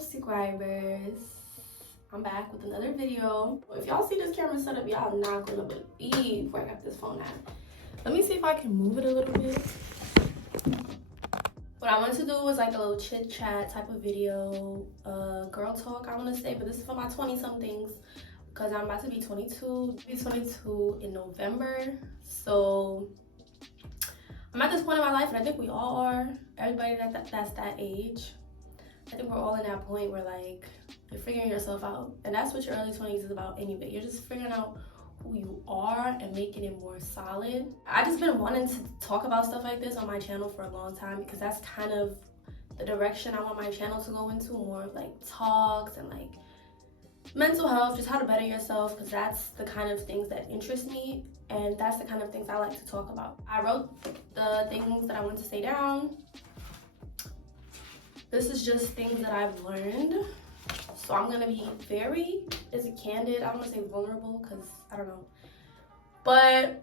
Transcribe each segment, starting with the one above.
subscribers? I'm back with another video. If y'all see this camera setup, y'all not gonna believe where I got this phone at. Let me see if I can move it a little bit. What I wanted to do was like a little chit chat type of video, girl talk I want to say, but this is for my 20-somethings because I'm about to be 22. I'll be 22 in November, so I'm at this point in my life, and I think we all are. Everybody that's that age. I think we're all in that point where like you're figuring yourself out, and that's what your early 20s is about anyway. You're just figuring out who you are and making it more solid. I just been wanting to talk about stuff like this on my channel for a long time because that's kind of the direction I want my channel to go into, more of like talks and like mental health, just how to better yourself, because that's the kind of things that interest me and that's the kind of things I like to talk about. I wrote the things that I want to say down. This is just things that I've learned. So I'm gonna be very, is it candid? I don't wanna say vulnerable because I don't know. But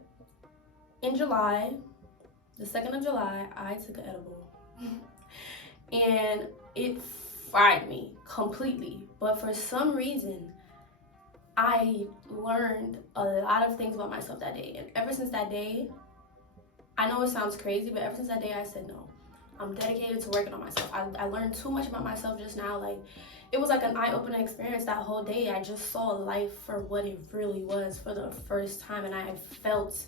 in July, the 2nd of July, I took an edible. And it fried me completely. But for some reason, I learned a lot of things about myself that day. And ever since that day, I know it sounds crazy, but ever since that day, I said no. I'm dedicated to working on myself. I learned too much about myself just now. Like, it was like an eye-opening experience that whole day. I just saw life for what it really was for the first time, and I felt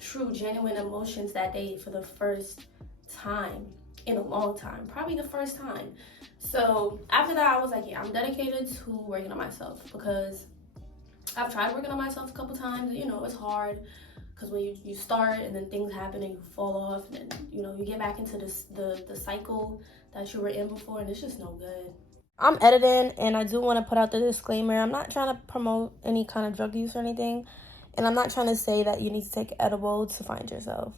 true, genuine emotions that day for the first time in a long time, probably the first time. So after that, I was like, yeah, I'm dedicated to working on myself, because I've tried working on myself a couple times. You know, it's hard because when you start and then things happen and you fall off, and then, you know, you get back into the cycle that you were in before, and it's just no good. I'm editing, and I do want to put out the disclaimer. I'm not trying to promote any kind of drug use or anything, and I'm not trying to say that you need to take edible to find yourself,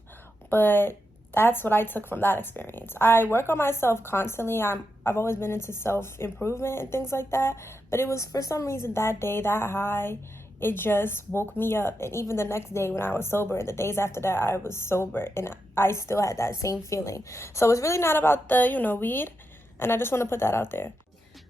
but that's what I took from that experience. I work on myself constantly. I've always been into self-improvement and things like that, but it was for some reason that day, that high, it just woke me up. And even the next day when I was sober, and the days after that I was sober, and I still had that same feeling. So it's really not about the, you know, weed, and I just want to put that out there.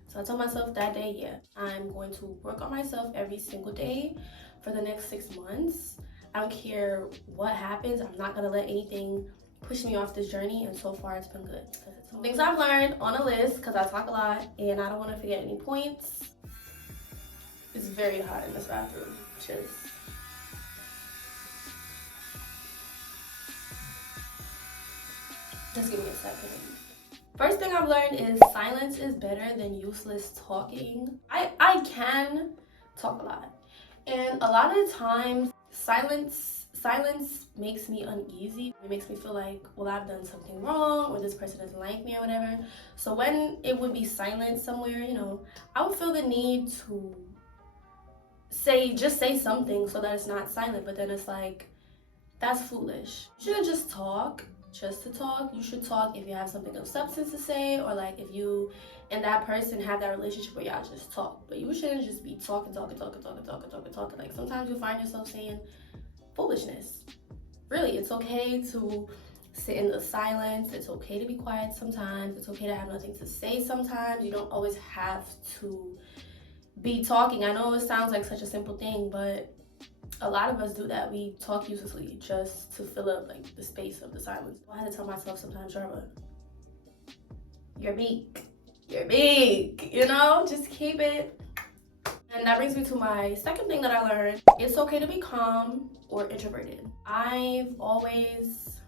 So I told myself that day, yeah, I'm going to work on myself every single day for the next 6 months. I don't care what happens. I'm not gonna let anything push me off this journey, and so far it's been good. Some things I've learned on a list, because I talk a lot and I don't want to forget any points. It's very hot in this bathroom. Just give me a second. First thing I've learned is silence is better than useless talking. I can talk a lot, and a lot of the times silence makes me uneasy. It makes me feel like, well, I've done something wrong, or this person doesn't like me or whatever. So when it would be silent somewhere, you know, I would feel the need to just say something so that it's not silent. But then it's like, that's foolish. You shouldn't just talk just to talk. You should talk if you have something of substance to say, or like if you and that person have that relationship where y'all just talk. But you shouldn't just be talking. Like, sometimes you find yourself saying foolishness. Really, it's okay to sit in the silence. It's okay to be quiet sometimes. It's okay to have nothing to say sometimes. You don't always have to be talking. I know it sounds like such a simple thing, but a lot of us do that. We talk uselessly just to fill up like the space of the silence. I had to tell myself sometimes, JARVAH, you're big, you know, just keep it. And that brings me to my second thing that I learned. It's okay to be calm or introverted. I've always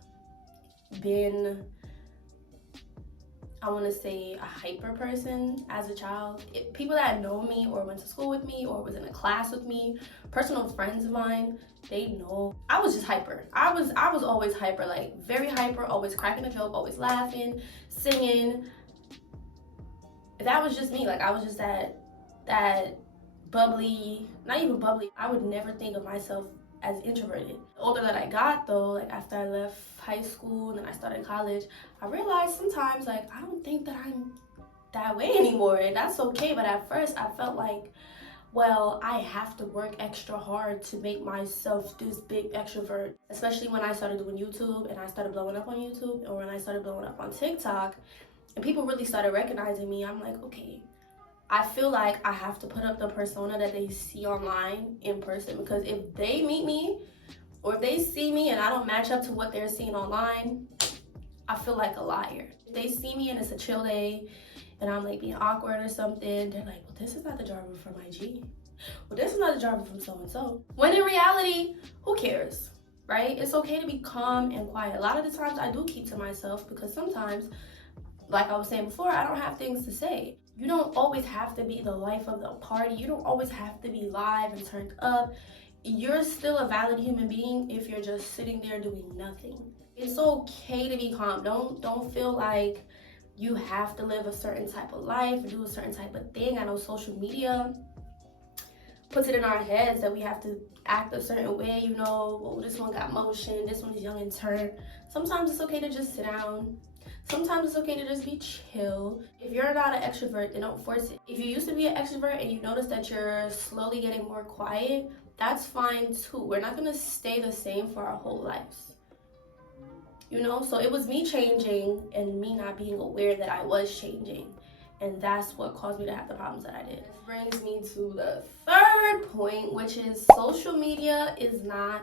been, I want to say, a hyper person as a child. People that know me or went to school with me or was in a class with me, personal friends of mine, they know I was just hyper. I was always hyper, like very hyper, always cracking a joke, always laughing, singing. That was just me. Like, I was just that bubbly, not even bubbly. I would never think of myself as introverted. The older that I got though, like after I left high school and then I started college, I realized sometimes like I don't think that I'm that way anymore, and that's okay. But at first I felt like, well, I have to work extra hard to make myself this big extrovert, especially when I started doing YouTube and I started blowing up on YouTube, or when I started blowing up on TikTok and people really started recognizing me. I'm like, okay, I feel like I have to put up the persona that they see online in person, because if they meet me or if they see me and I don't match up to what they're seeing online, I feel like a liar. If they see me and it's a chill day and I'm like being awkward or something, they're like, well, this is not the JARVAH from IG. Well, this is not the JARVAH from so-and-so. When in reality, who cares, right? It's okay to be calm and quiet. A lot of the times I do keep to myself, because sometimes, like I was saying before, I don't have things to say. You don't always have to be the life of the party. You don't always have to be live and turned up. You're still a valid human being if you're just sitting there doing nothing. It's okay to be calm. Don't feel like you have to live a certain type of life or do a certain type of thing. I know social media puts it in our heads that we have to act a certain way, you know, oh, this one got motion, this one is young and turned. Sometimes it's okay to just sit down. Sometimes it's okay to just be chill. If you're not an extrovert, then don't force it. If you used to be an extrovert and you notice that you're slowly getting more quiet, that's fine too. We're not gonna stay the same for our whole lives. You know, so it was me changing and me not being aware that I was changing. And that's what caused me to have the problems that I did. This brings me to the third point, which is social media is not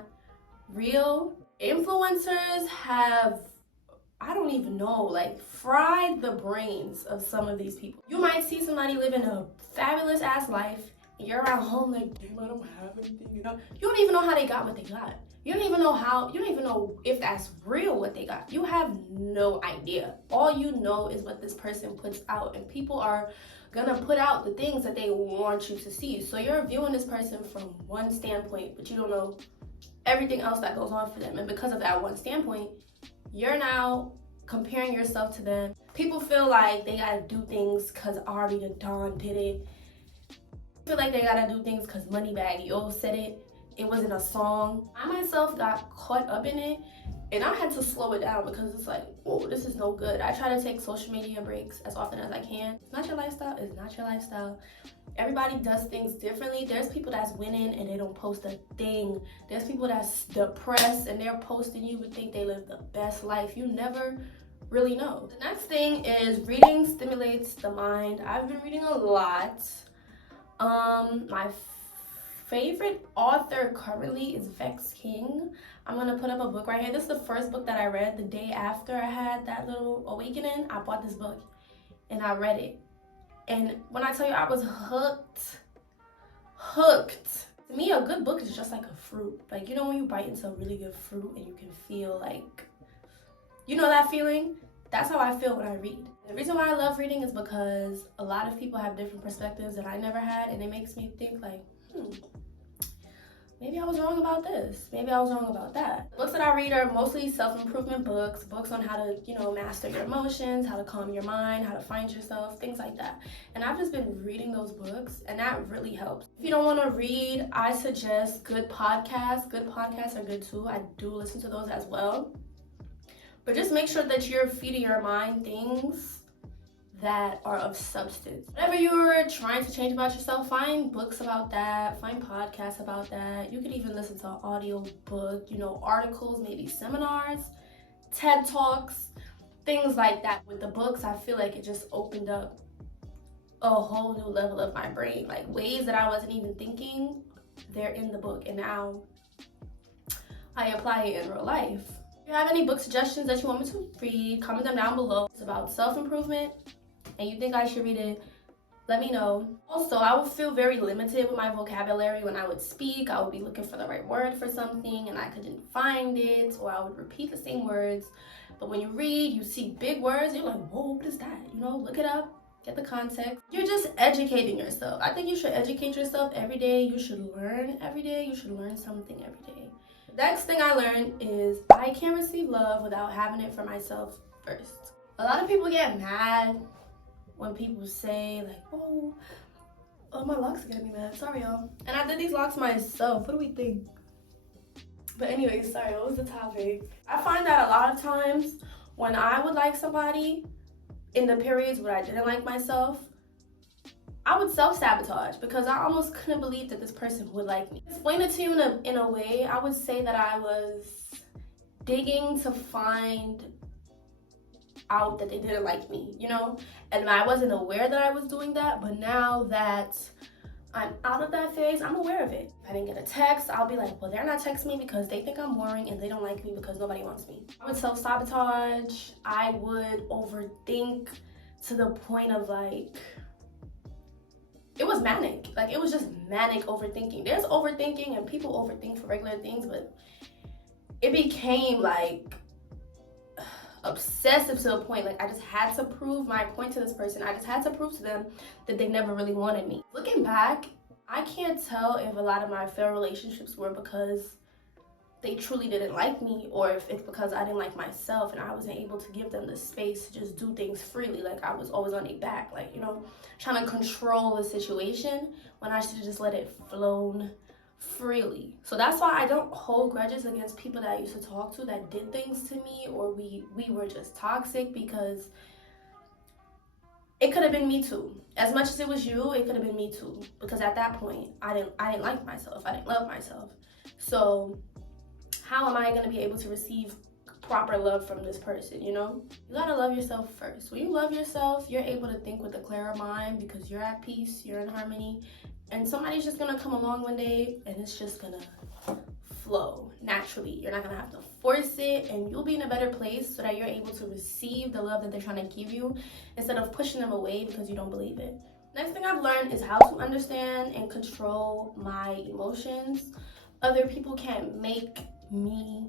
real. Influencers have, I don't even know, like fried the brains of some of these people. You might see somebody living a fabulous ass life and you're around home like, damn, I don't have anything, you know? You don't even know how they got what they got. You don't even know if that's real what they got. You have no idea. All you know is what this person puts out, and people are gonna put out the things that they want you to see. So you're viewing this person from one standpoint, but you don't know everything else that goes on for them. And because of that one standpoint, you're now comparing yourself to them. People feel like they gotta do things because Ari the Don did it. Feel like they gotta do things because Moneybagg Yo said it. It wasn't a song. I myself got caught up in it, and I had to slow it down because it's like, whoa, this is no good. I try to take social media breaks as often as I can. It's not your lifestyle, it's not your lifestyle. Everybody does things differently. There's people that's winning and they don't post a thing. There's people that's depressed and they're posting, you would think they live the best life. You never really know. The next thing is reading stimulates the mind. I've been reading a lot. My favorite author currently is Vex King. I'm gonna put up a book right here. This is the first book that I read the day after I had that little awakening. I bought this book and I read it. And when I tell you I was hooked. To me, a good book is just like a fruit. Like, you know when you bite into a really good fruit and you can feel like, you know that feeling? That's how I feel when I read. The reason why I love reading is because a lot of people have different perspectives that I never had, and it makes me think like, maybe I was wrong about this. Maybe I was wrong about that. The books that I read are mostly self-improvement books, books on how to, you know, master your emotions, how to calm your mind, how to find yourself, things like that. And I've just been reading those books, and that really helps. If you don't want to read, I suggest good podcasts. Good podcasts are good too. I do listen to those as well. But just make sure that you're feeding your mind things that are of substance. Whatever you're trying to change about yourself, find books about that, find podcasts about that. You could even listen to an audio book, you know, articles, maybe seminars, TED Talks, things like that. With the books, I feel like it just opened up a whole new level of my brain. Like ways that I wasn't even thinking, they're in the book, and now I apply it in real life. If you have any book suggestions that you want me to read, comment them down below. It's about self-improvement and you think I should read it, let me know. Also, I would feel very limited with my vocabulary when I would speak. I would be looking for the right word for something and I couldn't find it, or I would repeat the same words. But when you read, you see big words, you're like, whoa, what is that? You know, look it up, get the context. You're just educating yourself. I think you should educate yourself every day. You should learn every day. You should learn something every day. Next thing I learned is I can't receive love without having it for myself first. A lot of people get mad when people say like, oh, my locks are getting me mad. Sorry, y'all. And I did these locks myself. What do we think? But anyways, sorry, what was the topic? I find that a lot of times when I would like somebody in the periods where I didn't like myself, I would self-sabotage because I almost couldn't believe that this person would like me. Explain it to you in a way, I would say that I was digging to find out that they didn't like me, you know? And I wasn't aware that I was doing that, but now that I'm out of that phase, I'm aware of it. If I didn't get a text, I'll be like, well, they're not texting me because they think I'm boring and they don't like me because nobody wants me. I would self-sabotage. I would overthink to the point of like, it was manic. Like, it was just manic overthinking. There's overthinking and people overthink for regular things, but it became like obsessive to the point like I just had to prove my point to this person. I just had to prove to them that they never really wanted me. Looking back, I can't tell if a lot of my failed relationships were because they truly didn't like me, or if it's because I didn't like myself and I wasn't able to give them the space to just do things freely. Like, I was always on their back, like, you know, trying to control the situation when I should have just let it flow freely. So that's why I don't hold grudges against people that I used to talk to that did things to me, or we were just toxic, because it could have been me too. As much as it was you, it could have been me too, because at that point I didn't like myself. I didn't love myself. So how am I going to be able to receive proper love from this person, you know? You gotta love yourself first. When you love yourself, you're able to think with a clearer mind because you're at peace, you're in harmony, and somebody's just gonna come along one day and it's just gonna flow naturally. You're not gonna have to force it, and you'll be in a better place so that you're able to receive the love that they're trying to give you instead of pushing them away because you don't believe it. Next thing I've learned is how to understand and control my emotions. Other people can't make me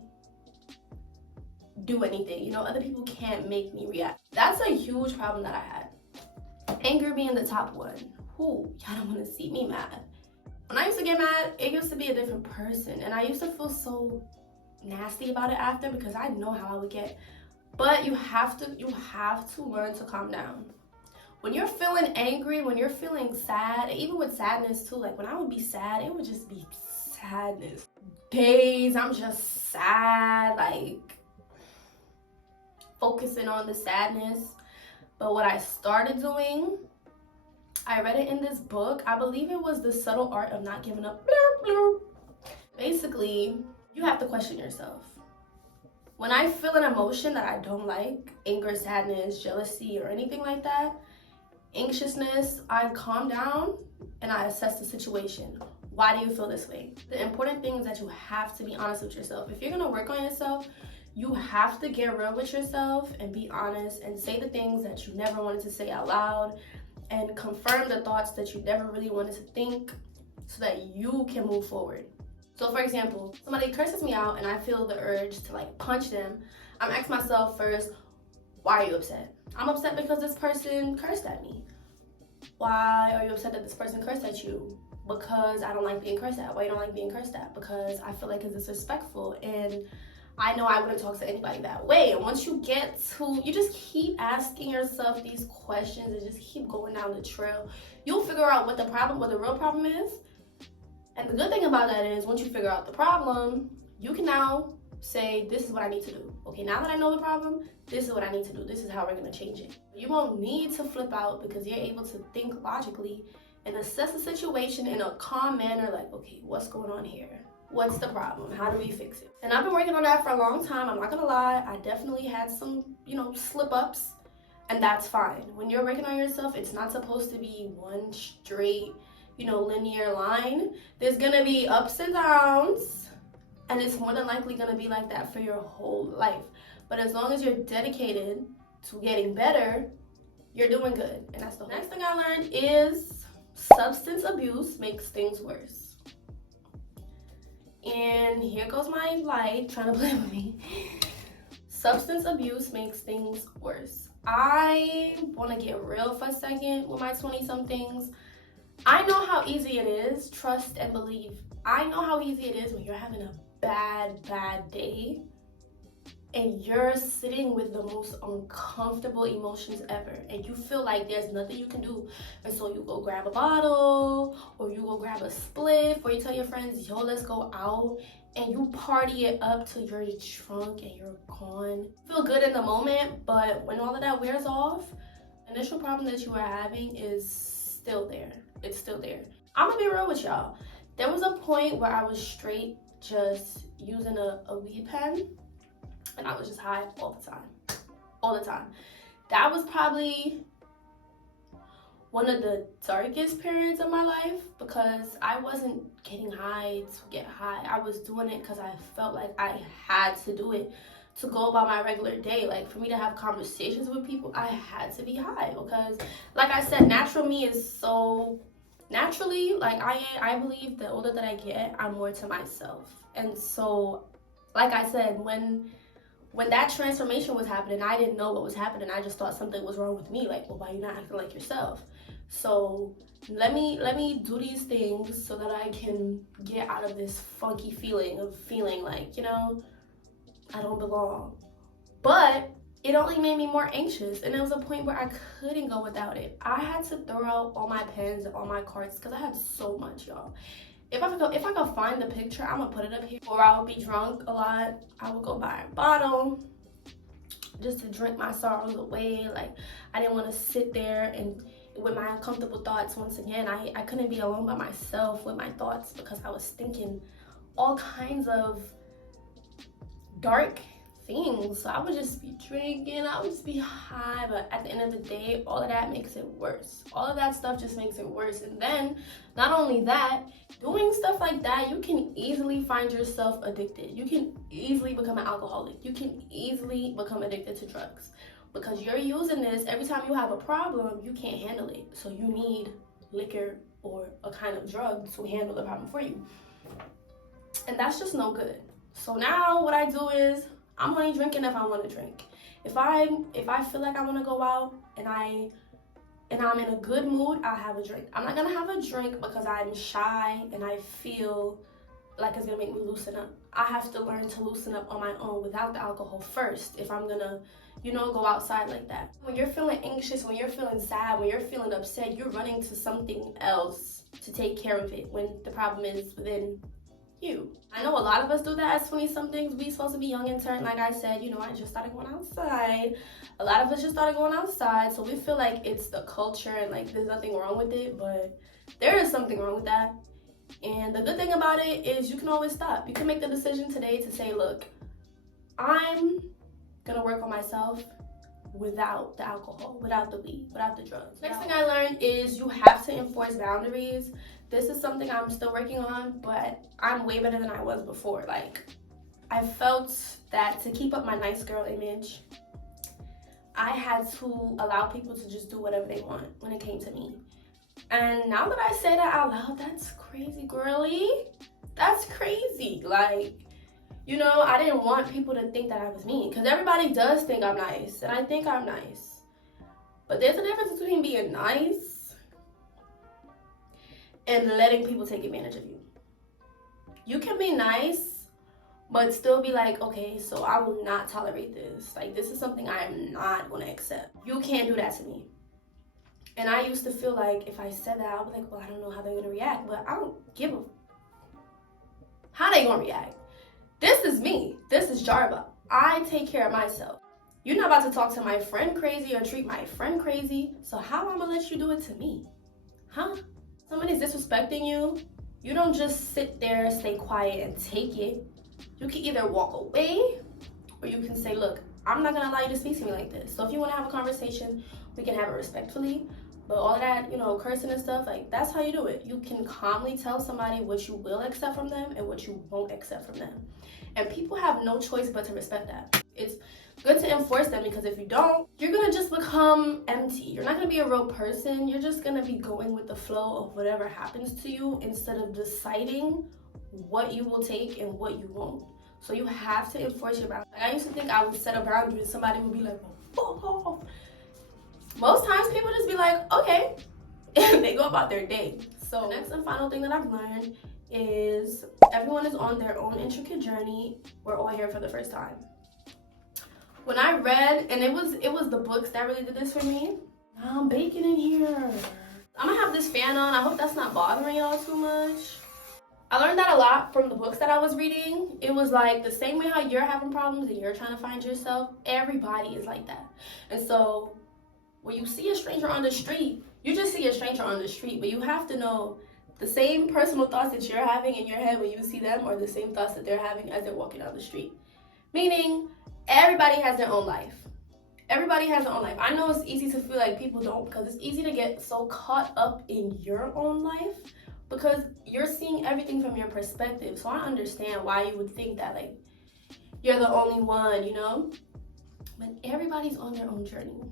do anything, you know? Other people can't make me react. That's a huge problem that I had. Anger being the top one. Y'all don't want to see me mad. When I used to get mad, it used to be a different person, and I used to feel so nasty about it after because I know how I would get. But you have to learn to calm down. When you're feeling angry, when you're feeling sad, even with sadness too, like when I would be sad, it would just be sadness. Days I'm just sad, like focusing on the sadness. But what I started doing, I read it in this book. I believe it was The Subtle Art of Not Giving Up. Basically, you have to question yourself. When I feel an emotion that I don't like, anger, sadness, jealousy, or anything like that, anxiousness, I calm down and I assess the situation. Why do you feel this way? The important thing is that you have to be honest with yourself. If you're gonna work on yourself, you have to get real with yourself and be honest and say the things that you never wanted to say out loud, and confirm the thoughts that you never really wanted to think so that you can move forward. So for example, somebody curses me out and I feel the urge to like punch them. I'm asking myself first, why are you upset? I'm upset because this person cursed at me. Why are you upset that this person cursed at you? Because I don't like being cursed at. Why you don't like being cursed at? Because I feel like it's disrespectful, and I know I wouldn't talk to anybody that way. And once you get to, you just keep asking yourself these questions and just keep going down the trail, you'll figure out what the real problem is. And the good thing about that is once you figure out the problem, you can now say, this is what I need to do. Okay, now that I know the problem, this is what I need to do. This is how we're gonna change it. You won't need to flip out because you're able to think logically and assess the situation in a calm manner, like, okay, what's going on here? What's the problem? How do we fix it? And I've been working on that for a long time. I'm not gonna lie. I definitely had some, slip ups, and that's fine. When you're working on yourself, it's not supposed to be one straight, linear line. There's gonna be ups and downs, and it's more than likely gonna be like that for your whole life. But as long as you're dedicated to getting better, you're doing good. And that's the next thing I learned is substance abuse makes things worse. And here goes my light trying to play with me. Substance abuse makes things worse. I want to get real for a second with my 20-somethings. I know how easy it is, trust and believe. I know how easy it is when you're having a bad day and you're sitting with the most uncomfortable emotions ever, and you feel like there's nothing you can do, and so you go grab a bottle, or you go grab a spliff, or you tell your friends, yo, let's go out, and you party it up till you're drunk and you're gone. You feel good in the moment, but when all of that wears off, the initial problem that you are having is still there. It's still there. I'm gonna be real with y'all. There was a point where I was straight just using a weed pen, and I was just high all the time. all the time. That was probably one of the darkest periods of my life because I wasn't getting high to get high. I was doing it because I felt like I had to do it to go about my regular day. Like, for me to have conversations with people, I had to be high because, like I said, natural me is so naturally, like, I believe the older that I get, I'm more to myself. And so, like I said, when that transformation was happening, I didn't know what was happening. I just thought something was wrong with me. Like, well, why are you not acting like yourself? So let me do these things so that I can get out of this funky feeling of feeling like, you know, I don't belong. But it only made me more anxious, and there was a point where I couldn't go without it. I had to throw out all my pens and all my cards because I had so much, y'all. If I could find the picture, I'm gonna put it up here. Or I would be drunk a lot. I would go buy a bottle just to drink my sorrows away. Like, I didn't want to sit there and with my uncomfortable thoughts once again. I couldn't be alone by myself with my thoughts because I was thinking all kinds of dark things. So I would just be drinking, I would just be high, but at the end of the day, all of that makes it worse. All of that stuff just makes it worse. And then, not only that, doing stuff like that, you can easily find yourself addicted. You can easily become an alcoholic. You can easily become addicted to drugs because you're using this every time you have a problem. You can't handle it, so you need liquor or a kind of drug to handle the problem for you, and that's just no good. So now what I do is I'm only drinking if I want to drink. If I feel like I want to go out and I'm in a good mood, I'll have a drink. I'm not gonna have a drink because I'm shy and I feel like it's gonna make me loosen up. I have to learn to loosen up on my own without the alcohol first if I'm gonna, you know, go outside like that. When you're feeling anxious, when you're feeling sad, when you're feeling upset, you're running to something else to take care of it when the problem is within you. I know a lot of us do that as 20-somethings. We supposed to be young and turn. Like I said, you know, I just started going outside. A lot of us just started going outside, so we feel like it's the culture and like there's nothing wrong with it, but there is something wrong with that. And the good thing about it is you can always stop. You can make the decision today to say, look, I'm gonna work on myself without the alcohol, without the weed, without the drugs. Next thing I learned is you have to enforce boundaries. This is something I'm still working on, but I'm way better than I was before. Like, I felt that to keep up my nice girl image, I had to allow people to just do whatever they want when it came to me. And now that I say that out loud, that's crazy, girly. That's crazy. Like, you know, I didn't want people to think that I was mean because everybody does think I'm nice, and I think I'm nice. But there's a difference between being nice and letting people take advantage of you. You can be nice, but still be like, okay, so I will not tolerate this. Like, this is something I am not gonna accept. You can't do that to me. And I used to feel like if I said that, I would be like, well, I don't know how they're gonna react, but I don't give a how they gonna react. This is me. This is JARVAH. I take care of myself. You're not about to talk to my friend crazy or treat my friend crazy, so how am I gonna let you do it to me? Huh? Somebody's disrespecting you, you don't just sit there, stay quiet, and take it. You can either walk away, or you can say, look, I'm not gonna allow you to speak to me like this. So if you wanna have a conversation, we can have it respectfully. But all of that, you know, cursing and stuff, like, that's how you do it. You can calmly tell somebody what you will accept from them and what you won't accept from them. And people have no choice but to respect that. It's good to enforce them because if you don't, you're gonna just become empty. You're not gonna be a real person. You're just gonna be going with the flow of whatever happens to you instead of deciding what you will take and what you won't. So you have to enforce your boundaries. Like, I used to think I would set a boundary and somebody would be like, oh. Most times people just be like, okay, and they go about their day. So the next and final thing that I've learned is everyone is on their own intricate journey. We're all here for the first time. When I read, and it was the books that really did this for me. I'm baking in here. I'm gonna have this fan on. I hope that's not bothering y'all too much. I learned that a lot from the books that I was reading. It was like the same way how you're having problems and you're trying to find yourself, everybody is like that. And so when you see a stranger on the street, you just see a stranger on the street, but you have to know the same personal thoughts that you're having in your head when you see them are the same thoughts that they're having as they're walking down the street. Meaning, everybody has their own life. Everybody has their own life. I know it's easy to feel like people don't, because it's easy to get so caught up in your own life because you're seeing everything from your perspective. So I understand why you would think that like you're the only one, you know? But everybody's on their own journey.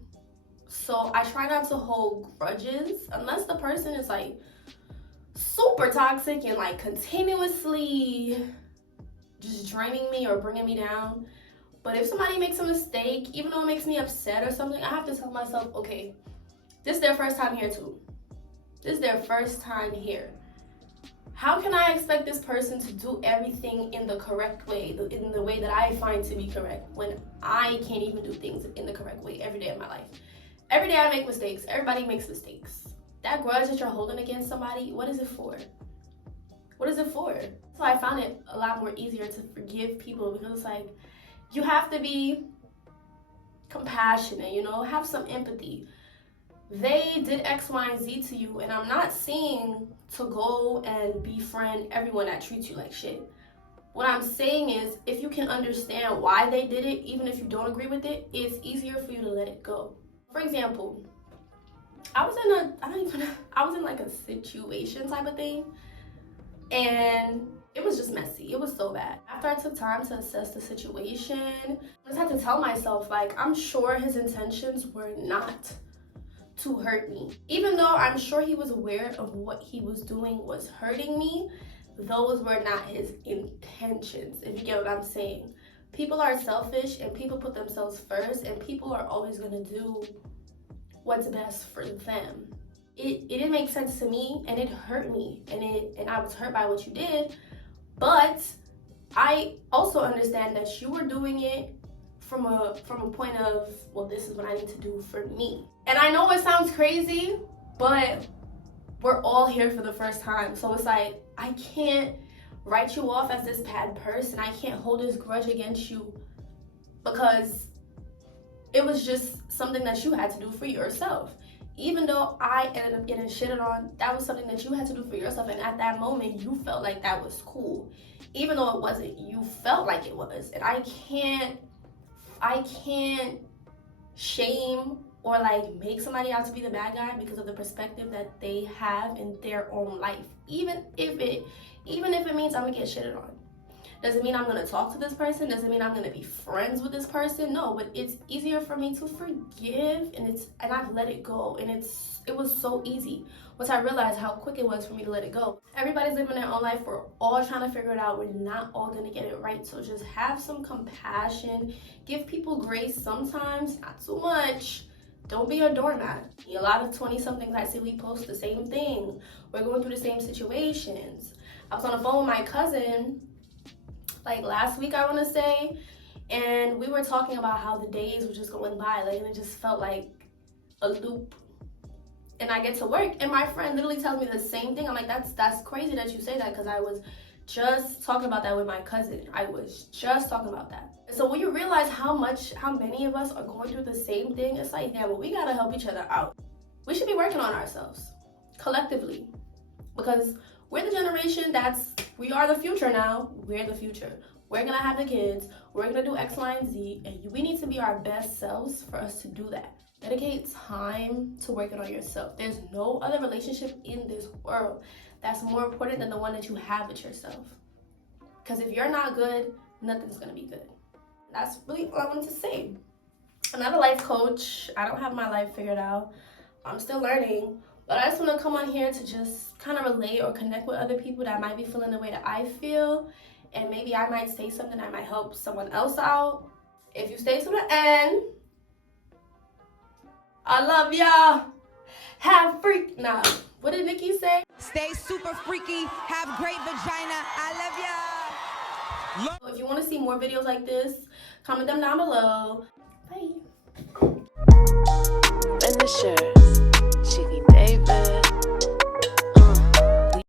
So I try not to hold grudges unless the person is like super toxic and like continuously just draining me or bringing me down. But if somebody makes a mistake, even though it makes me upset or something, I have to tell myself, okay, this is their first time here too. This is their first time here. How can I expect this person to do everything in the correct way, in the way that I find to be correct, when I can't even do things in the correct way every day of my life? Every day I make mistakes. Everybody makes mistakes. That grudge that you're holding against somebody, what is it for? What is it for? So I found it a lot more easier to forgive people, because it's like, you have to be compassionate, you know, have some empathy. They did X, Y, and Z to you, and I'm not saying to go and befriend everyone that treats you like shit. What I'm saying is, if you can understand why they did it, even if you don't agree with it, it's easier for you to let it go. For example, I was in like a situation type of thing, and it was just messy. It was so bad. After I took time to assess the situation, I just had to tell myself, like, I'm sure his intentions were not to hurt me. Even though I'm sure he was aware of what he was doing was hurting me, those were not his intentions, if you get what I'm saying. People are selfish and people put themselves first, and people are always gonna do what's best for them. It didn't make sense to me, and it hurt me, and I was hurt by what you did. But I also understand that you were doing it from a point of, well, this is what I need to do for me. And I know it sounds crazy, but we're all here for the first time. So it's like, I can't write you off as this bad person. I can't hold this grudge against you because it was just something that you had to do for yourself. Even though I ended up getting shitted on, that was something that you had to do for yourself, and at that moment you felt like that was cool. Even though it wasn't, you felt like it was. And I can't shame or like make somebody out to be the bad guy because of the perspective that they have in their own life. Even if it means I'm gonna get shitted on. Doesn't mean I'm gonna talk to this person, doesn't mean I'm gonna be friends with this person. No, but it's easier for me to forgive, and I've let it go, and it was so easy once I realized how quick it was for me to let it go. Everybody's living their own life. We're all trying to figure it out. We're not all gonna get it right. So just have some compassion, give people grace sometimes, not too much. Don't be a doormat. A lot of 20-somethings I see, we post the same thing. We're going through the same situations. I was on the phone with my cousin like last week, I want to say, and we were talking about how the days were just going by, like, and it just felt like a loop. And I get to work, and my friend literally tells me the same thing. I'm like, that's crazy that you say that, because I was just talking about that with my cousin. I was just talking about that. So when you realize how many of us are going through the same thing, it's like, yeah, well, we gotta help each other out. We should be working on ourselves collectively, because we're the generation we are the future now. We're the future. We're gonna have the kids. We're gonna do X, Y, and Z, and we need to be our best selves for us to do that. Dedicate time to working on yourself. There's no other relationship in this world that's more important than the one that you have with yourself. Because if you're not good, nothing's gonna be good. That's really all I wanted to say. I'm not a life coach. I don't have my life figured out. I'm still learning. But I just want to come on here to just kind of relate or connect with other people that might be feeling the way that I feel. And maybe I might say something that might help someone else out. If you stay to the end, I love y'all. Have freak. Nah, what did Nikki say? Stay super freaky. Have great vagina. I love y'all. If you want to see more videos like this, comment them down below. Bye. Finisher, Chicky Davis.